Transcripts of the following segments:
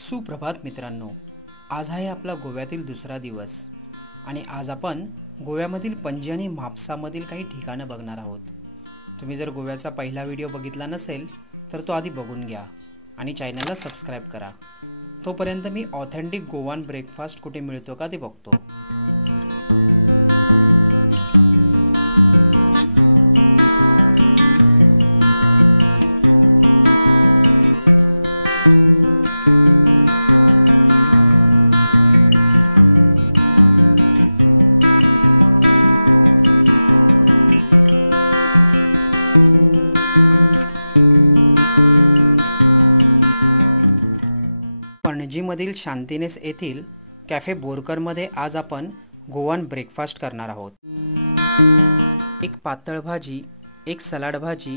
सुप्रभात मित्रांनो, आज आहे आपला गोव्यातील दुसरा दिवस आणि आज आपण गोव्यामधील पणजी आणि म्हापसामधील काही ठिकाणं बघणार आहोत। तुम्ही जर गोव्याचा पहिला व्हिडिओ बघितला नसेल तर तो आधी बघून घ्या आणि चॅनलला सबस्क्राइब करा। तोपर्यंत मी ऑथेंटिक गोवान ब्रेकफास्ट कुठे मिळतो का ते बघतो। पणजीमधील शांतिनेस येथील कॅफे बोरकरमध्ये आज आपण गोवान ब्रेकफास्ट करणार आहोत। एक पातळ भाजी, एक सलाड भाजी,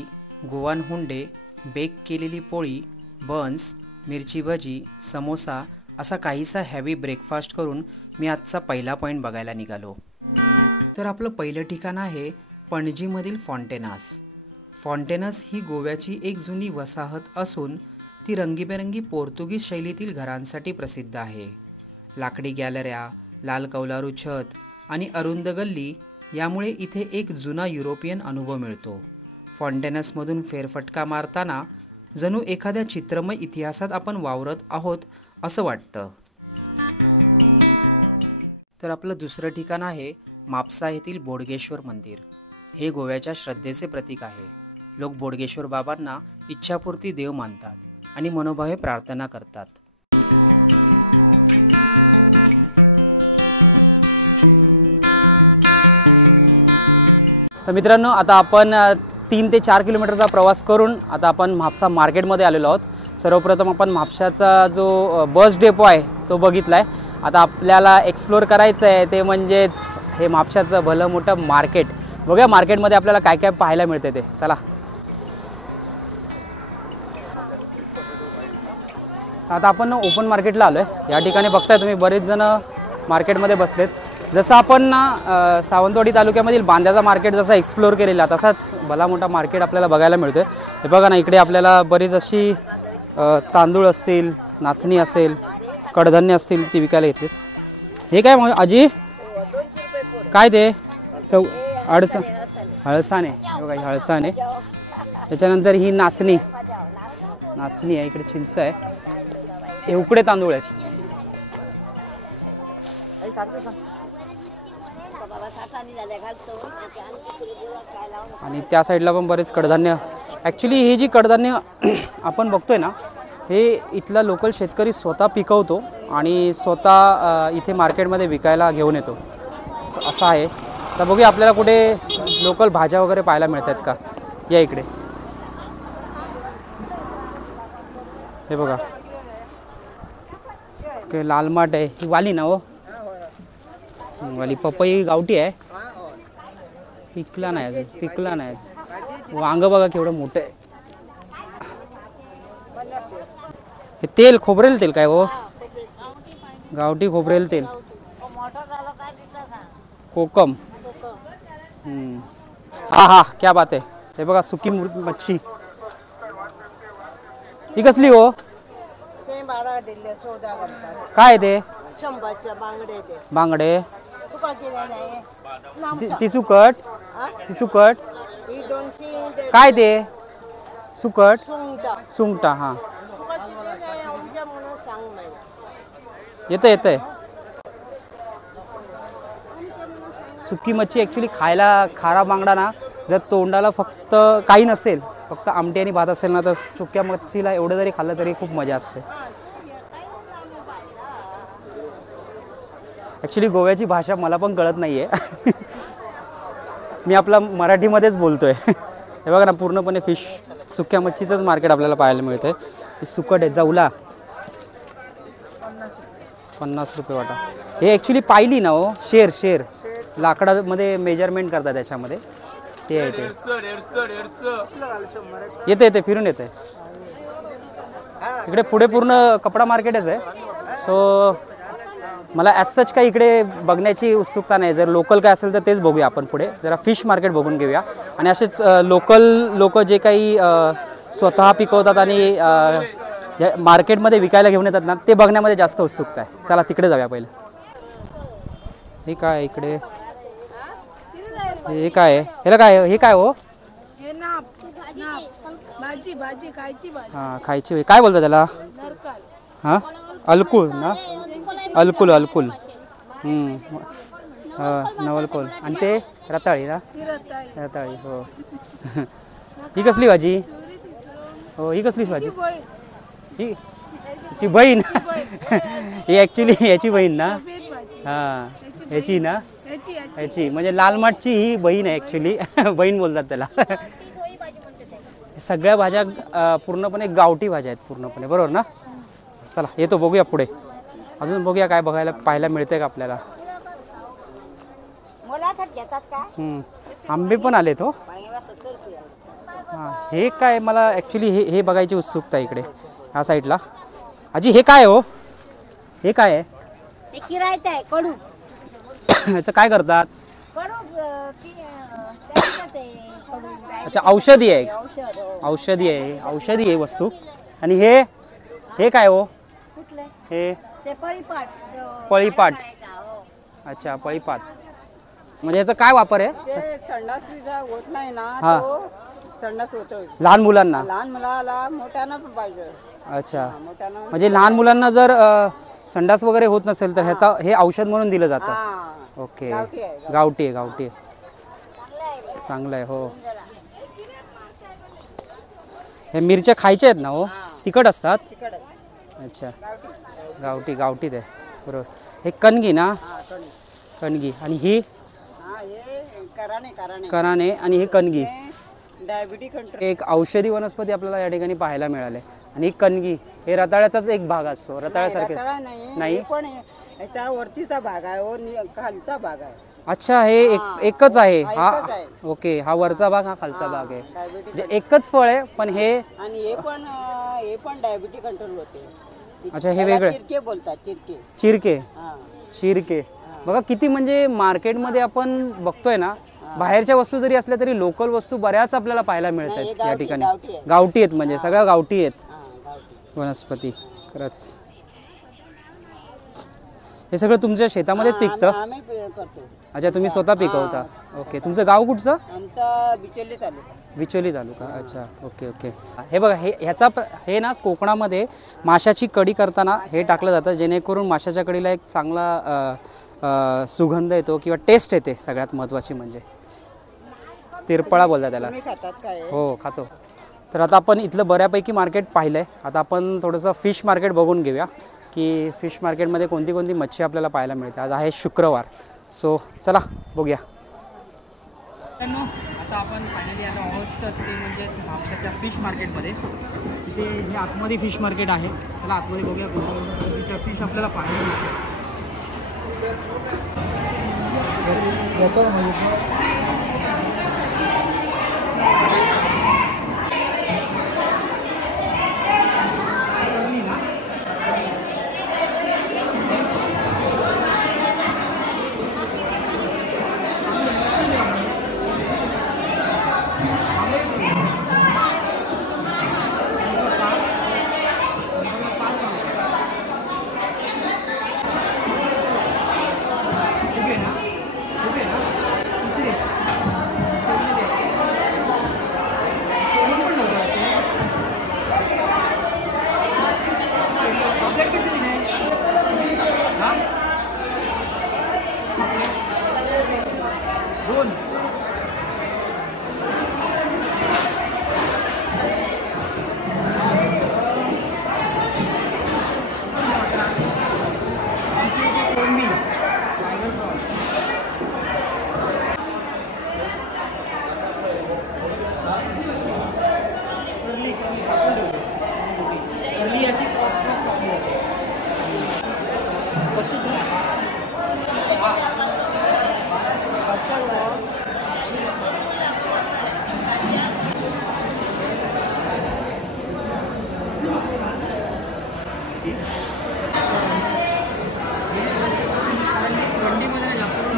गोवान हुंडे, बेक केलेली पोळी, बन्स, मिरची भजी, समोसा असा काहीसा हेवी ब्रेकफास्ट करून मी आजचा पहिला पॉइंट बघायला निघालो। तर आपलं पहिलं ठिकाण आहे पणजीमधील फॉन्टेनास। फॉन्टेनास ही गोव्याची एक जुनी वसाहत असून ती रंगीबेरंगी पोर्तुगीज शैलीतील घरांसाठी प्रसिद्ध आहे। लाकडी गॅलऱ्या, लाल कौलारू छत आणि अरुंद गल्ली यामुळे इथे एक जुना युरोपियन अनुभव मिळतो। फॉन्टेनसमधून फेरफटका मारताना जणू एखाद्या चित्रमय इतिहासात आपण वावरत आहोत असं वाटतं। तर आपलं दुसरं ठिकाण आहे म्हापसा येथील बोडगेश्वर मंदिर। हे गोव्याच्या श्रद्धेचे प्रतीक आहे। लोक बोडगेश्वर बाबांना इच्छापूर्ती देव मानतात आणि मनोभावे प्रार्थना करतात। तर मित्रांनो, आता आपण 3 ते 4 किलोमीटरचा प्रवास करून आता आपण म्हापसा मार्केटमध्ये आलेलो आहोत। सर्वप्रथम आपण म्हापशाचा जो बस डेपो आहे तो बघितला आहे। आता आपल्याला एक्सप्लोर करायचं आहे ते म्हणजेच हे म्हापशाचं भलं मोठं मार्केट। बघूया मार्केटमध्ये आपल्याला काय काय पाहायला मिळते ते। चला, आता आपण ओपन मार्केटला आलो आहे। या ठिकाणी बघताय तुम्ही बरेच जण मार्केटमध्ये बसलेत। जसं आपण सावंतवाडी तालुक्यामधील बांद्याचा मार्केट जसा एक्सप्लोर केलेला तसाच भला मोठा मार्केट आपल्याला बघायला मिळतोय। हे बघा ना, इकडे आपल्याला बरीच अशी तांदूळ असतील, नाचणी असेल, कडधान्य असतील ती विकायला येते। हे काय मग आजी, काय ते हळसाने? बघा, ही हळसाने। त्याच्यानंतर ही नाचणी आहे, इकडे चिंच आहे, हे उकडे तांदूळ आहेत। आणि त्या साईडला पण बरेच कडधान्य। ॲक्च्युली हे जी कडधान्य आपण बघतोय ना, हे इथला लोकल शेतकरी स्वतः पिकवतो आणि स्वतः इथे मार्केटमध्ये विकायला घेऊन येतो असं आहे। तर बघूया आपल्याला कुठे लोकल भाज्या वगैरे पाहायला मिळतात का। या इकडे हे बघा, लाल माठ आहे, ही वाली ना हो, वाली पपई गावठी आहे, पिकला नाही। वांग बघा केवढं मोठं आहे। हे तेल, खोबरेल तेल काय हो, गावठी खोबरेल तेल, कोकम। हा, क्या बात आहे। हे बघा सुकी मच्छी, ही कसली हो, काय ते? बांगडे, ती सुकट काय ते? सुकट, सुंगटा। हा, येतंय। सुकी मच्छी ॲक्च्युली खायला, खारा बांगडा ना, जर तोंडाला फक्त काही नसेल, फक्त आमटी आणि भात असेल ना, तर सुक्या मच्छीला एवढं जरी खाल्लं तरी खूप मजा असते। ॲक्च्युली गोव्याची भाषा मला पण कळत नाही आहे मी आपला मराठीमध्येच बोलतोय। हे बघा ना, पूर्णपणे फिश, सुक्या मच्छीचंच मार्केट आपल्याला पाहायला मिळतंय। ही सुकट आहे, जवला 50 रुपये वाटा। हे ॲक्च्युली पाहिली ना हो, शेर लाकडामध्ये मेजरमेंट करतात त्याच्यामध्ये, ते आहे ते। येते फिरून येते। इकडे पुढे पूर्ण कपडा मार्केटच आहे। सो मला ॲज सच काही इकडे बघण्याची उत्सुकता नाही। जर लोकल काय असेल तर तेच बघूया आपण। पुढे जरा फिश मार्केट बघून घेऊया आणि असेच लोकल लोक जे काही स्वतः पिकवतात आणि या मार्केटमध्ये विकायला घेऊन येतात ना ते बघण्यामध्ये जास्त उत्सुकता आहे. चला तिकडे जाऊया पहिले. हे काय इकडे, हे काय आहे, ह्याला काय, हे काय हो? हां खायची, काय बोलतात त्याला? हां अलकुल ना, अलकुल अलकुल. नवलकोल. आणि ते रताळी ना, रताळी हो. ही कसली भाजी हो, ही कसली भाजी? ही याची बहीण ही ॲक्च्युली याची बहीण ना, हां याची ना, याची म्हणजे लाल माठची ही बहीण आहे ॲक्च्युली. बहीण बोलतात त्याला. सगळ्या भाज्या पूर्णपणे गावठी भाज्या आहेत पूर्णपणे, बरोबर ना? चला येतो, बघूया पुढे अजून, बघूया काय बघायला पाहायला मिळते का आपल्याला. आंबे पण आलेत हो. हां हे काय, मला ॲक्च्युली हे बघायची उत्सुकता इकडे ह्या साईडला. आजी हे काय हो, हे काय आहे? किरायत आहे कडू. ह्याचं काय करतात? अच्छा औषधी आहे, औषधी आहे, औषधी आहे वस्तू. आणि हे काय हो? हे पळीपाट. अच्छा पळीपाट म्हणजे याचा काय वापर आहे? संडास होत नाही ना, हां संडास होतोय लहान मुलांना, लहान मुलाला, मोठ्यांना पण पाहिजे. अच्छा म्हणजे लहान मुलांना जर संडास वगैरे होत नसेल तर ह्याचा हे औषध म्हणून दिलं जातं. ओके गावठी आहे, गावठी आहे, चांगलं आहे हो. हे मिरच्या खायच्या आहेत ना हो, तिखट असतात. अच्छा गावठी, गावठीत आहे बरोबर. हे कणगी ना, कणगी. आणि ही कराने आणि हे कणगी. Diabetes control. एक औषधी वनस्पती आपल्याला या ठिकाणी पाहायला मिळाले. आणि कणगी हे रताळ्याचाच एक भाग असतो, रताळ्यासारखे नाही, पण याचा वरतीचा भाग आहे हो, खालचा भाग आहे. अच्छा हे एकच आहे हा. ओके हा वरचा भाग, हा खालचा भाग आहे, म्हणजे एकच फळ आहे. पण हे आणि हे पण डायबिटीज कंट्रोल होते. अच्छा हे वेगळे चिरके बोलतात, चिरके. चिरके, चिरके. बघा किती म्हणजे मार्केटमध्ये आपण बघतोय ना, बाहेरच्या वस्तू जरी असल्या तरी लोकल वस्तू बऱ्याच आपल्याला पाहायला मिळत आहेत या ठिकाणी. गावठी आहेत म्हणजे सगळ्या गावठी आहेत वनस्पती. खरंच हे सगळं तुमच्या शेतामध्येच पिकतं? अच्छा तुम्ही स्वतः पिकवता. ओके तुमचं गाव कुठचं? आमचा बिचोली तालुका. बिचोली तालुका. अच्छा ओके ओके. हे बघा हे ना कोकणामध्ये माशाची कढी करताना हे टाकलं जातं, जेणेकरून माशाच्या कढीला एक चांगला सुगंध येतो किंवा टेस्ट येते. सगळ्यात महत्त्वाची म्हणजे तिरपळा बोलतात त्याला. हो खातो. तर आता आपण इथलं बऱ्यापैकी मार्केट पाहिलं आहे. आता आपण थोडंसं फिश मार्केट बघून घेऊया की फिश मार्केटमध्ये कोणती कोणती मच्छी आपल्याला पाहायला मिळते. आज आहे शुक्रवार, सो चला बघूया. आता आपण फायनली आलो आहोत ते म्हणजे महाराष्ट्राच्या फिश मार्केटमध्ये. इथे हे आतमध्ये फिश मार्केट आहे. चला आतमध्ये बघूया कोणत्या फिश आपल्याला पाहायला मिळते.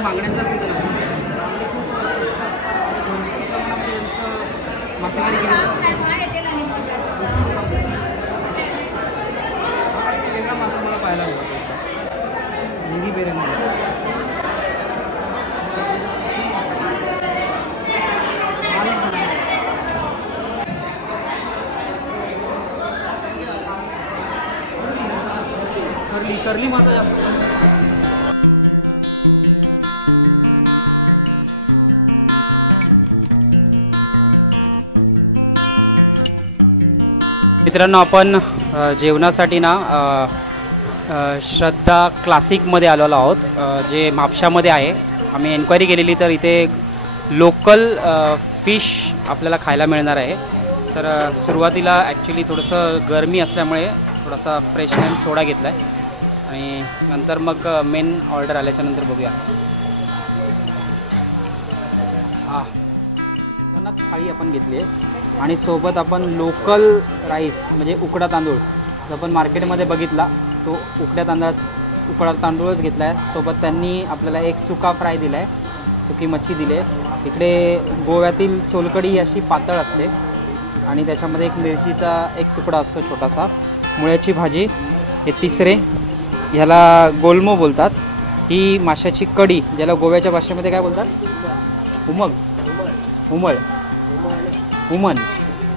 मागण्यांचा सीझन आहे. मासेमारी केली करली माता जास्त मित्रांनो, आपण जेवणासाठी ना श्रद्धा क्लासिकमध्ये आलेलो आहोत, जे म्हापशामध्ये आहे. आम्ही एन्क्वायरी केलेली तर इथे लोकल फिश आपल्याला खायला मिळणार आहे. तर सुरुवातीला ॲक्च्युली थोडंसं गरमी असल्यामुळे थोडासा फ्रेश टाईम सोडा घेतला आहे आणि नंतर मग मेन ऑर्डर आल्याच्यानंतर बघूया. हां, त्यांना थाळी आपण घेतली आहे आणि सोबत आपण लोकल राईस म्हणजे उकडा तांदूळ जो आपण मार्केटमध्ये बघितला तो उकडा तांदूळच घेतला आहे. सोबत त्यांनी आपल्याला एक सुका फ्राय दिला आहे, सुकी मच्छी दिली आहे. इकडे गोव्यातील सोलकढी ही अशी पातळ असते आणि त्याच्यामध्ये एक मिरचीचा एक तुकडा असतो छोटासा. मुळ्याची भाजी, हे तिसरे, ह्याला गोलमो बोलतात. ही माशाची कढी, ज्याला गोव्याच्या भाषेमध्ये काय बोलतात?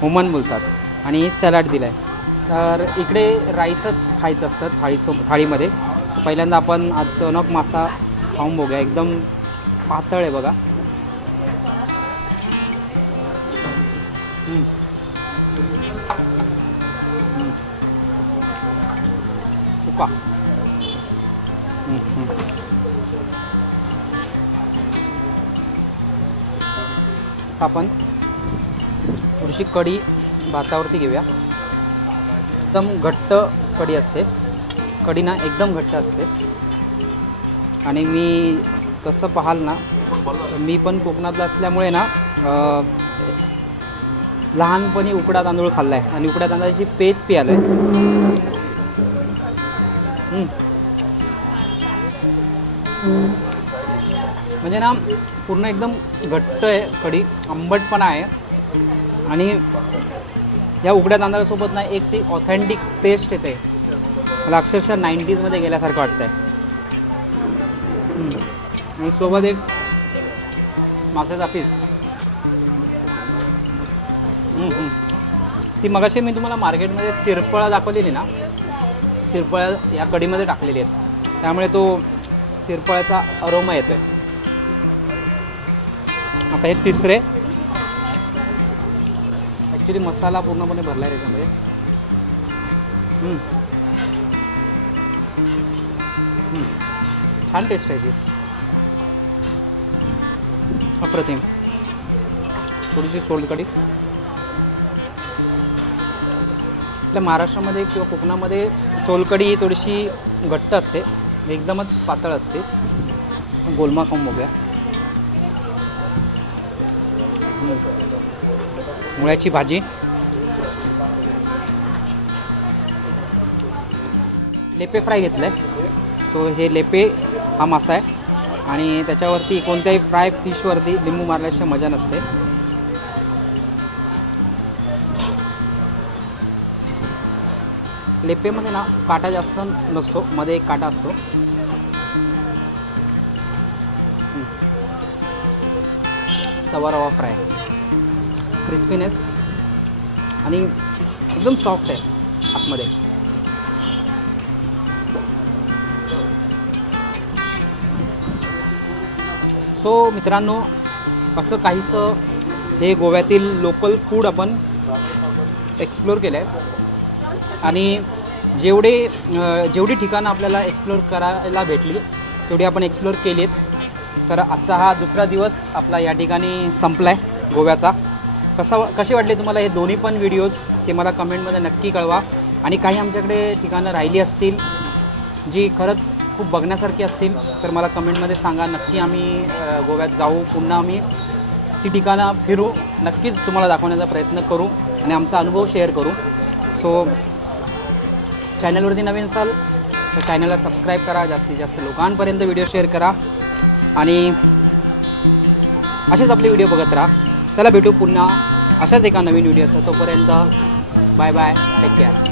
उमन बोलतात. आणि सॅलड दिला आहे. तर इकडे राईसच खायचं असतं थाळीमध्ये. पहिल्यांदा आपण आज चणक मासा खाऊन बघूया. एकदम पातळ आहे बघा. सुका. आपण थोडीशी कढी भातावरती घेऊया. एकदम घट्ट कढी असते. कढी ना एकदम घट्ट असते. आणि मी तसं पाहाल ना, मी पण कोकणातला असल्यामुळे ना लहानपणी उकडा तांदूळ खाल्ला आहे आणि उकडा तांदळाची पेज प्यायला आहे. म्हणजे ना पूर्ण एकदम घट्ट आहे कढी, आंबटपणा आहे. आणि या उकड्या तांदळासोबत ना एक ती ऑथेंटिक टेस्ट येते. मला अक्षरशः 90sमध्ये गेल्यासारखं वाटतं आहे. आणि सोबत एक माशाचा पीस. ती मगाशी मी तुम्हाला मार्केटमध्ये तिरपळा दाखवलेली ना, तिरपळा या कढीमध्ये टाकलेली आहेत, त्यामुळे तो तिरपळाचा अरोमा येतो आहे. आता हे तिसरे, ॲक्च्युली मसाला पूर्णपणे भरला आहे त्याच्यामध्ये. छान टेस्ट आहे याची, अप्रतिम. थोडीशी सोलकढी. आपल्या महाराष्ट्रामध्ये किंवा कोकणामध्ये सोलकढी थोडीशी घट्ट असते, एकदमच पातळ असते. गोलमा खाऊन बघूया. मुळ्याची भाजी, लेपे फ्राय घेतलं आहे. सो हे लेपे हा मासा आहे आणि त्याच्यावरती कोणत्याही फ्राय फिशवरती लिंबू मारल्याशिवाय मजा नसते. लेपेमध्ये ना काटा जास्त नसतो, मध्ये एक काटा असतो. तवा रवा फ्राय, क्रिस्पीनेस आणि एकदम सॉफ्ट आहे आतमध्ये. सो मित्रांनो, असं काहीसं हे गोव्यातील लोकल फूड आपण एक्सप्लोर केलं आहे. आणि जेवढी ठिकाणं आपल्याला एक्सप्लोर करायला भेटली तेवढी आपण एक्सप्लोर केली आहेत. तर आजचा हा दुसरा दिवस आपला या ठिकाणी संपला आहे गोव्याचा. कसे वाटले तुम्हाला हे दोन्ही पण व्हिडिओज ते मला कमेंटमध्ये नक्की कळवा. आणि काही आमच्याकडे ठिकाणं राहिली असतील जी खरंच खूप बघण्यासारखी असतील तर मला कमेंटमध्ये सांगा. नक्की आम्ही गोव्यात जाऊ, पुन्हा आम्ही ती ठिकाणं फिरू, नक्कीच तुम्हाला दाखवण्याचा प्रयत्न करू आणि आमचा अनुभव शेअर करू. सो चॅनलवरती नवीन असाल तर चॅनलला सबस्क्राईब करा, जास्तीत जास्त लोकांपर्यंत व्हिडिओ शेअर करा आणि असेच आपले व्हिडिओ बघत राहा. चला भेटू पुन्हा अशाच एका नवीन व्हिडिओचा. तोपर्यंत बाय बाय, टेक केअर.